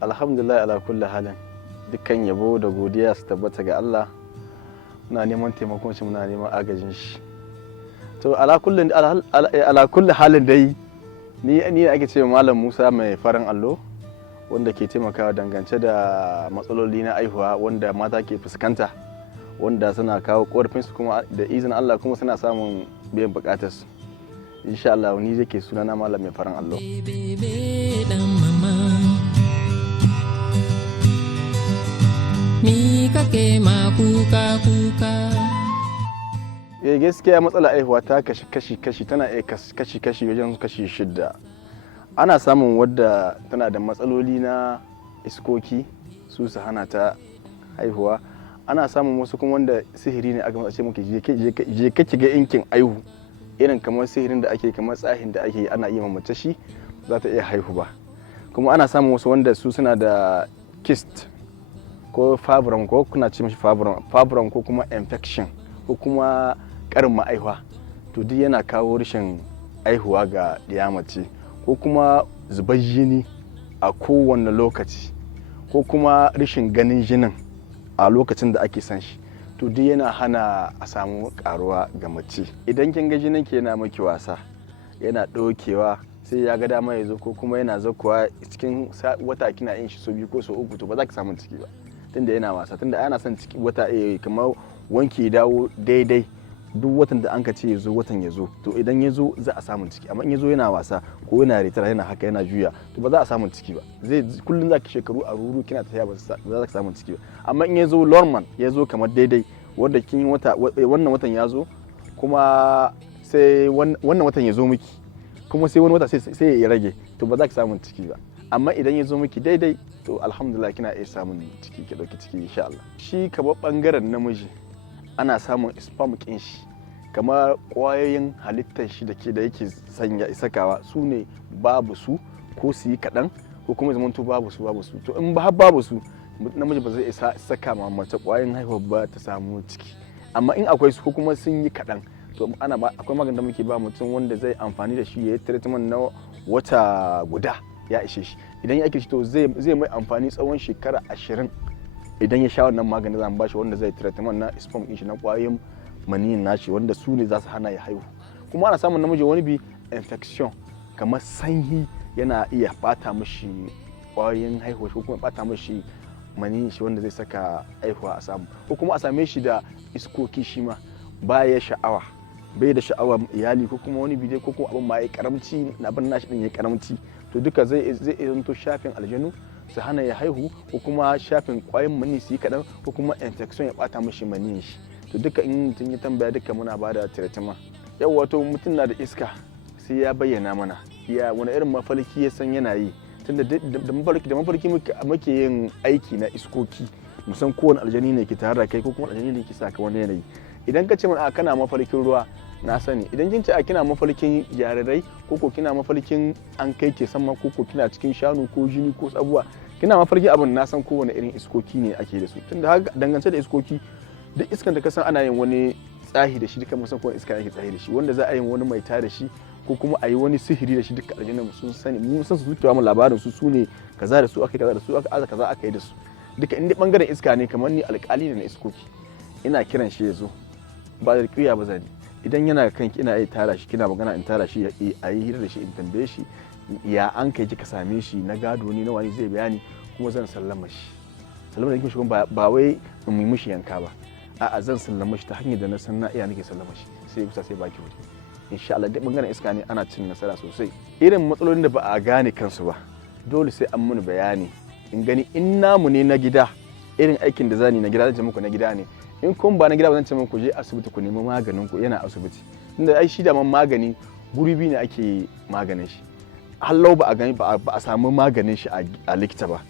Alhamdulillah ala kulli halin, dukkan yabo da godiya su tabbata ga Allah. Muna neman taimakon shi, muna neman agajin shi. To ala kulli halin dai ni ake ce Malam Musa mai farin allo, wanda ke taimakawa dangance da matsaloli na aihuwa wanda mata ke fuskanta, wanda suna kawo korafin su kuma da izinin Allah kuma suna samun biyan bukatar su. Insha Allah ni yake sunana Malam mai farin allo. Mi kake ma kuka. Gaskiya matsala aihuwa ta kashi tana kashi wajen kashi 6. Ana samun wadda tana da matsaloli na iskoki su hana ta haihuwa. Ana samun wasu kuma wanda sihiri ne aka ce muke je ka ga inkin aihu, irin kamar sihirin da ake, kamar tsahin da ake ana iya mace shi za ta iya haihu ba. Kuma ana samun wasu wanda su suna da cyst ko fibroid, ko kuna ce mishi fibroid ko kuma infection ko kuma karin ma'aihuwa. To duk yana kawo rashin aihuwa ga ɗiya mace, ko kuma zubar jini a kowane lokaci, ko kuma rashin ganin jinin a lokacin da ake son shi. To duk yana hana a samu karuwa ga mace. Idan kin ga jinin ki yana maki wasa, yana ɗaukewa sai ya ga dama ya zo, ko kuma yana zakuwa cikin wata kina yin shi so 2 ko so 3, to ba za ki samu ciki ba, tunda yana wasa. Tunda ana son ciki wata kamar wanki ya dawo daidai, duk watan da an ka ce ya zo watan ya zo, to idan ya zo za a samu ciki. Amma in ya zo yana wasa ko yana retara, yana haka yana juya, to ba za a samu ciki ba. Kullum za ki shekaru a ruru kina tafiya ba za ki samu ciki ba. amma in ya zo normal, ya zo kamar daidai, wanda kin wannan watan ya zo kuma sai wannan watan ya zo miki, kuma sai wani wata sai ya rage, to ba za ki samu ciki ba. amma idan ya zo miki daidai, to alhamdulillah kina iya samun ciki, ki dauki ciki insha Allah. Shi kamar bangaren namiji ana samun sperm kin shi, kamar kwayoyin halittar shi da yake sakawa su ne babu su, ko su yi kaɗan, ko kuma zamanto babu su. To in babu su, namiji ba zai isa saka ma mace kwayoyin haihuwa ba ta samu ciki. amma in akwai su ko kuma sun yi kaɗan, to akwai maganin da muke ba mutum wanda zai amfani da shi ya yi treatment na wata guda, ya ishe shi. Idan ya ake shi, to zai mai amfani tsawon shekara 20 idan ya sha wannan maganin zan bashi, wanda zai treatment na sperm din shi, na kwayoyin maniyin nashi, wanda su ne za su hana ya haihu. Kuma ana samun namiji wani bi infection, kamar sanyi yana iya bata mishi kwayoyin haihuwa, ko kuma bata mishi maniyin shi, wanda zai saka haihuwa a samu. Ko kuma a same shi da iskoki, shi ma bai da sha'awa iyali, ko kuma wani bidai, ko kuma abin ma ya karamci, abin nashi din ya karamci. To duka zai zanto shafin aljanu su hana ya haihu, ko kuma shafin kwayoyin mani su yi kaɗan, ko kuma infection ya bata mishi maniyin shi. To duka in mutum ya tambaya, duka muna bada treatment. Yau wato mutum na da iska, sai ya bayyana mana wani irin mafarki ya san yana yi. Tunda da mafarki muke yin aiki na iskoki, musan kowane aljani ne ke tare da kai, ko kuma aljani ne ke saka wani yanayi. Idan ka ce mana kana mafarkin ruwa, na sani. Idan kin ce kina mafarkin jarirai, ko kina mafarkin an kai ke sama, ko kina cikin shanu ko jini ko tsabuwa, kina mafarki abin, na san kowane irin iskoki ne ake da su. Tunda haka dangance da iskoki, duk iskan da ka san ana yin wani tsahi da shi, duka musan kowane iska ake tsahi da shi, wanda za a yi wani maita da shi, ko kuma a yi wani sihiri da shi, duka aljanna sun sani. Mun san su zuciya mu labarin su ne kaza da su aka yi, kaza da su aka yi da su. Duka inda bangaren iska ne, kamar ni alƙali ne na iskoki, ina kiran shi ya zo, ba da ƙiya ba zani. Idan yana kanki, ina iya tara shi, kina magana in tara shi, a yi hira da shi, in tambaye shi ya an kai kika same shi, na gado ne na wani, zai bayani, kuma zan sallama shi. Sallama da kike shi ba wai in yi mishi yanka ba, a'a zan sallama shi ta hanyar da na san na iya nake sallama shi, sai kusa sai baki wuri. Insha Allah duk bangaren iska ne ana cin nasara sosai. Irin matsalolin da ba a gane kansu ba, dole sai an muni bayani, in gani in namu ne na gida, irin aikin da zani na gida, zan ce muku na gida ne. In kun ba na gida ba, zan ce muku je asibiti ku nemi maganin ku, yana asibiti. Tunda ai shi da magani guri biyu ne ake maganin shi. Hallau ba a samu maganin shi a likita ba,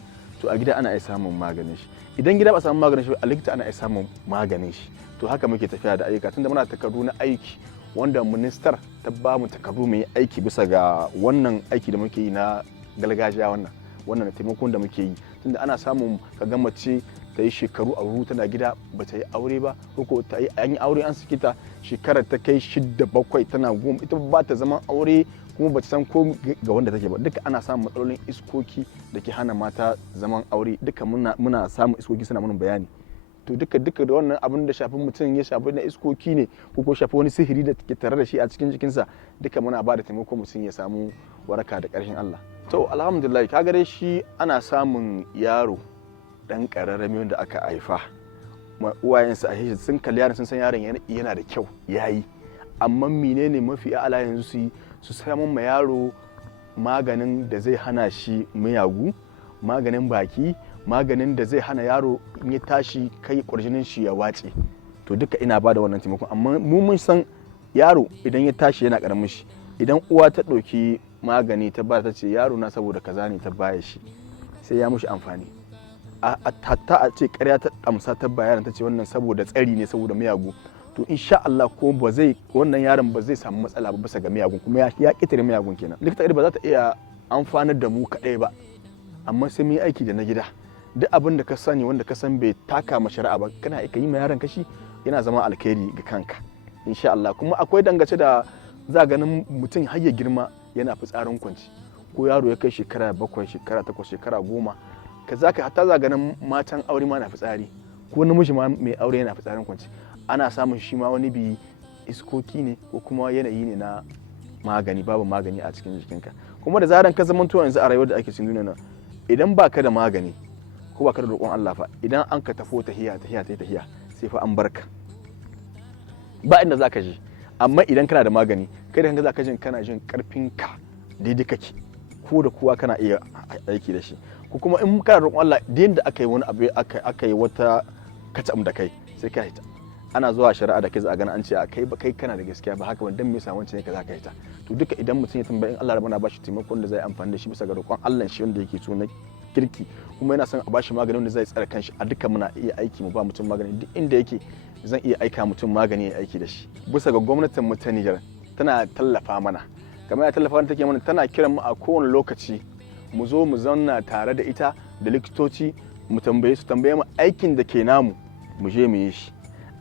to a gida ana iya samun maganin shi. Idan gida ba a samu maganin shi, a likita ana iya samun maganin shi. To haka muke tafiya da ayyuka, tunda muna takardu na aiki, wanda ministar ta ba mu takardu mu yi aiki bisa ga wannan aiki da muke yi na gargajiya, wannan taimakon da muke yi. Tunda ana samun ka ga mace ta yi shekaru a ruru tana gida, ba ta yi aure ba, ko an yi aure an saki ta, shekarar ta kai 6-7 tana 10, ita ba ta zaman aure, kuma bata san ko ga wanda take ba. Duka ana samun matsalolin iskoki da ke hana mata zaman aure, duka muna samun iskoki suna mana bayani. To duka da wannan abin da shafi mutum ya shafi na iskoki ne ko shafi wani sihiri da ke tare da shi a cikin jikinsa, duka muna ba da taimako mutum ya samu waraka da ƙarshen Allah. To alhamdulillah kaga dai shi ana samun yaro dan ƙararrami wanda aka haifa, uwayensa a sun kalli yaron sun san yaron yana da kyau yayi, amma menene mafi a'ala yanzu su samun ma yaro maganin da zai hana shi miyagu, maganin baki, maganin da zai hana yaro in ya tashi kai ƙwarjinin shi ya wace. To duka ina ba da wannan taimakon, amma mu mun san yaro idan ya tashi yana ƙaramin shi, idan uwa ta ɗauki magani ta ba ta ce yaro na saboda kaza ne ta baya shi, sai ya mushi amfani. Hatta a ce ƙarya ta amsa ta bayaran ta ce wannan saboda tsari ne saboda miyagu, to insha Allah ko ba zai wannan yaron ba zai samu matsala ba bisa ga miyagun, kuma ya ƙetare miyagun kenan. Likita ba za ta iya amfanar da mu kaɗai ba, amma sai mu yi aiki da na gida. Duk abin da ka sani wanda ka san bai taka ma shari'a ba kana yi ma yaron kashi, yana zama alkhairi ga kanka insha Allah. Kuma akwai dangace da za ganin mutum har ya girma yana fitsarin kwanci, ko yaro ya kai shekara 7, shekara 8, shekara 10, kazaka hatta za ganin matan aure ma na fitsari, ko namiji ma mai aure yana fitsarin kwanci. Ana samun shi ma wani bi iskoki ne ko kuma yanayi ne na magani, babu magani a cikin jikinka. Kuma da zaran ka zamanto yanzu a rayuwar da ake cikin duniya nan, idan baka da magani ko baka da roƙon Allah fa, idan an ka tafo tahiya sai fa an barka, ba inda zaka je. Amma idan kana da magani, kai da kanka zaka jin kana jin karfin ka daidai kake, ko da kowa kana iya aiki da shi. Ko kuma in kana roƙon Allah, da yanda aka yi wani abu aka yi wata kacam da kai, sai ka hita. Ana zuwa shari'a da kai za a gana an ce kai kana da gaskiya, ba haka ba, dan me yasa wancan ne kaza ka hita. To duka idan mutum ya tambayi, in Allah rabana ba shi taimakon da zai amfani da shi bisa ga roƙon Allah shi wanda yake so na kirki, kuma yana son a bashi magani wanda zai tsare kanshi, a duka muna iya aiki mu ba mutum magani duk inda yake. Zan iya aika mutum magani ya aiki da shi. Bisa ga gwamnatin mu ta Niger tana tallafa mana, kamar ya tallafa take mana, tana kiran mu a kowane lokaci mu zo mu zauna tare da ita da likitoci, mu tambaye mu aikin da ke namu mu je mu yi shi,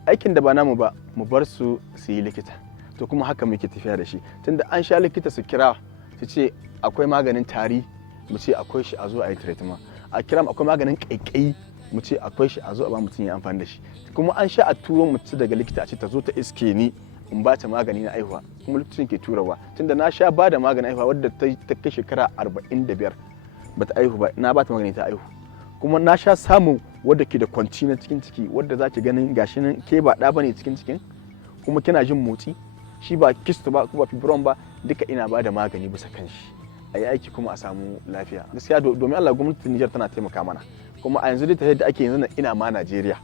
aikin da ba namu ba mu bar su yi likita. To kuma haka muke tafiya da shi, tunda an sha likita su kira su ce akwai maganin tari, mu ce akwai shi a zo a yi treatment. A kira akwai maganin ƙaiƙayi, mu ce akwai shi a zo a ba mutum ya amfani da shi. Kuma an sha a turo mutum daga likita a ce ta zo ta iske ni in ba ta magani na aihuwa, kuma likitocin ke turawa. Tunda na sha ba da maganin aihuwa wadda ta kai shekara 45 ba ta aihu ba, na ba ta magani ta aihu. Kuma na sha samun wadda ke da kwanci na cikin ciki, wadda za ki ganin gashi nan ke ba ɗa bane cikin cikin, kuma kina jin motsi, shi ba kyst ba ko ba fibron ba, duka ina ba da magani bisa kan shi. A yi aiki kuma a samu lafiya. Gaskiya domin Allah gwamnatin Niger tana taimaka mana. Kuma a yanzu dai ta yadda ake yanzu ina ma Najeriya,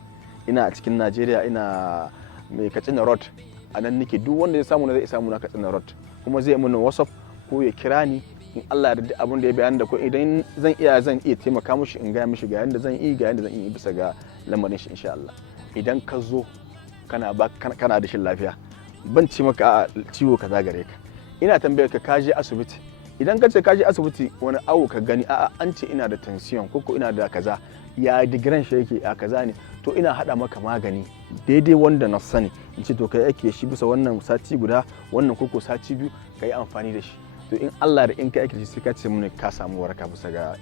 ina a cikin Najeriya, ina mai Katsina Road, a nan nake. Duk wanda ya samu na zai samu na Katsina Road, kuma zai mun WhatsApp ko ya kira ni, in Allah da duk abin da ya bayani da ko idan zan iya taimaka mishi, in gaya mishi ga yanda zan yi bisa ga lamarin shi insha Allah. Idan ka zo kana da shin lafiya, ban ce maka ciwo kaza gare ka, ina tambayar ka je asibiti. Idan ka ce ka je asibiti wani awo ka gani, a'a an ce ina da tension ko ina da kaza, ya digiran shi yake a kaza ne, to ina hada maka magani daidai wanda na sani, in ce to kai ake shi bisa wannan sati guda, wannan koko sati 2 kai amfani da shi. To in Allah da in kai aiki da shi sai ka ce mun ka samu waraka bisa ga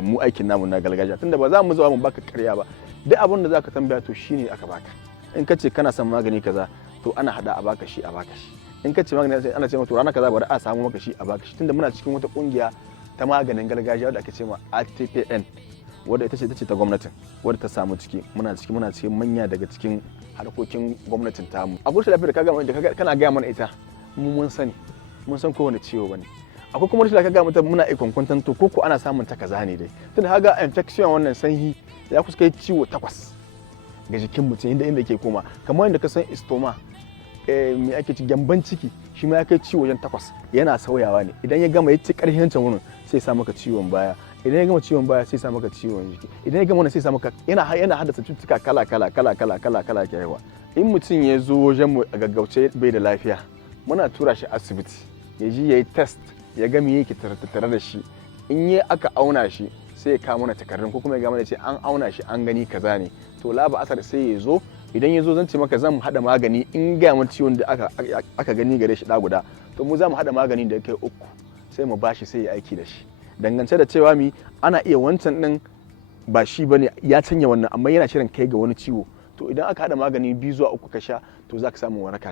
mu aikin namu na gargajiya, tunda ba za mu zo mu baka ƙarya ba. Duk abin da zaka tambaya to shine aka baka. In ka ce kana son magani kaza, to ana hada a baka shi. In ka ce magani ana ce maka to rana kaza bari a samu maka shi a baka shi, tunda muna cikin wata kungiya ta maganin gargajiya wadda ake ce ma ATPN, wadda ita ce ta gwamnatin, wadda ta samu ciki. Muna cikin manya daga cikin harkokin gwamnatin tamu. A gurin lafiya da kana gaya mana ita, mun sani, mun san kowane ciwo bane. Akwai kuma rashin lafiya ga mutum muna ikon kwantanto ko ana samun ta kaza ne dai, tunda kaga infection wannan sanyi ya kusa kai ciwo 8 ga jikin mutum inda yake koma, kamar yadda ka san stoma, me ake ci gyamban ciki, shi ma ya kai ciwo wajen 8, yana sauyawa ne. Idan ya gama ya ci karhin can wurin sai ya sa maka ciwon baya, idan ya gama ciwon baya sai ya sa maka ciwon jiki, idan ya gama wannan sai ya sa maka yana haddasa cututtuka kala ke yawa. In mutum ya zo wajen mu a gaggauce bai da lafiya, muna tura shi asibiti ya ji yayi test ya ga me yake tattare da shi. In aka auna shi sai ya kawo mana takardun, ko kuma ya ga mana ce an auna shi an gani kaza ne, to laba asar sai ya zo. Idan ya zo zan ce maka zan hada magani, in ga mun ciwon da aka gani gare shi da guda, to mu za mu hada magani da kai 3 sai mu bashi sai ya aiki da shi. Dangance da cewa ana iya wancan din ba shi bane ya canja wannan amma yana shirin kai ga wani ciwo, to idan aka haɗa magani 2 zuwa 3 ka sha to za ka samu waraka.